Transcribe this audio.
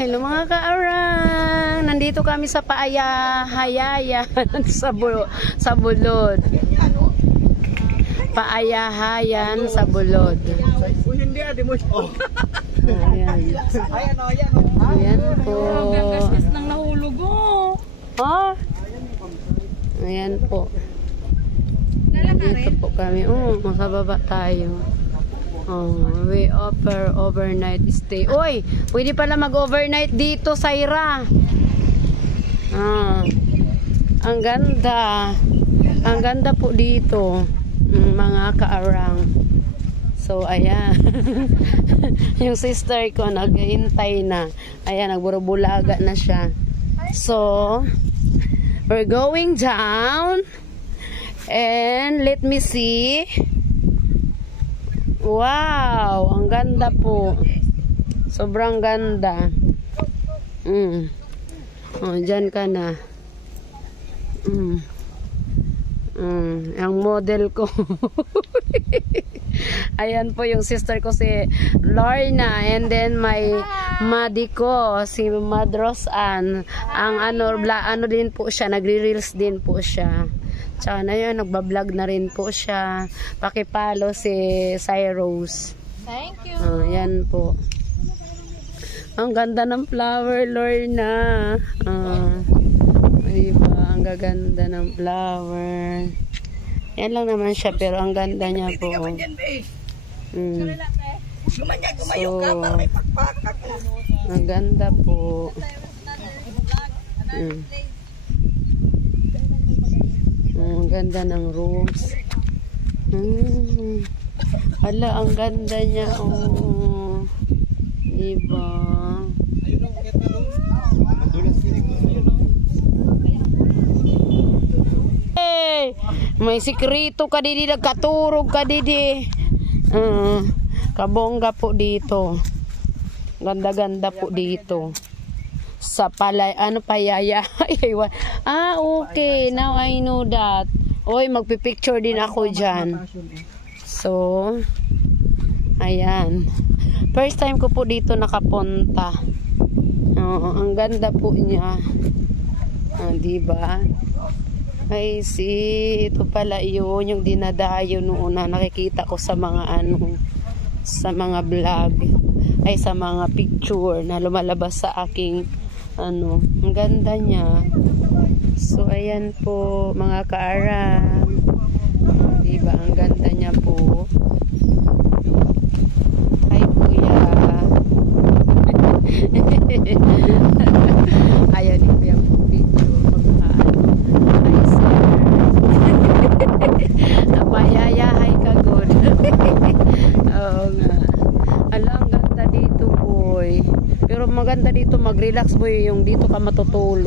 Hello mga kaarang! Nandito kami sa Paayahayan sa Bulod. Paayahayan sa Bulod. Ayan. Ayan po. Nang nahulog oh. Oh? Ayan po. Nandito po kami. Oh, makababa tayo. Oh, we offer overnight stay. Uy, pwede pala mag-overnight dito, Saira. Ah, ang ganda. Ang ganda po dito, mga kaarang. So, ayan. Yung sister ko, naghihintay na. Ayan, nagburubulaga na siya. So, we're going down. And let me see. Wow, ang ganda po. Sobrang ganda. Oh, dyan ka na. Ang model ko. Ayan po yung sister ko, si Lorna. And then my madi ko, si Madros Ann. Ang ano din po siya, nagre-reels din po siya. Tsaka na yun, nagbablog na rin po siya. Pakipalo si Cyrus. Thank you. Yan po. Ang ganda ng flower, Lorna. Diba? Ang gaganda ng flower. Yan lang naman siya, pero ang ganda niya po. So, ang ganda po. Ang ganda ng rooms. Hala, ang ganda niya. Oh. Diba? Hey! May sikrito ka didi, nagkaturog ka didi. Kabongga po dito. Ganda-ganda po dito. Sa palay, payaya. Okay, now I know that. Oy, magpipicture din ako dyan. So, ayan. First time ko po dito nakapunta. Ang ganda po niya. Diba? Ay, see, ito pala yun, yung dinadayo noon na nakikita ko sa mga sa mga vlog. Ay, sa mga picture na lumalabas sa aking ang ganda niya. So, ayan po, mga kaarang. Diba, ang ganda niya po. Hi, kuya. Ayan, ito yung picture. Hi, sir. Napayayahay ka, good. Oo nga. Alam, ang ganda dito, boy. Pero maganda dito mag-relax, boy, yung dito ka matutulog.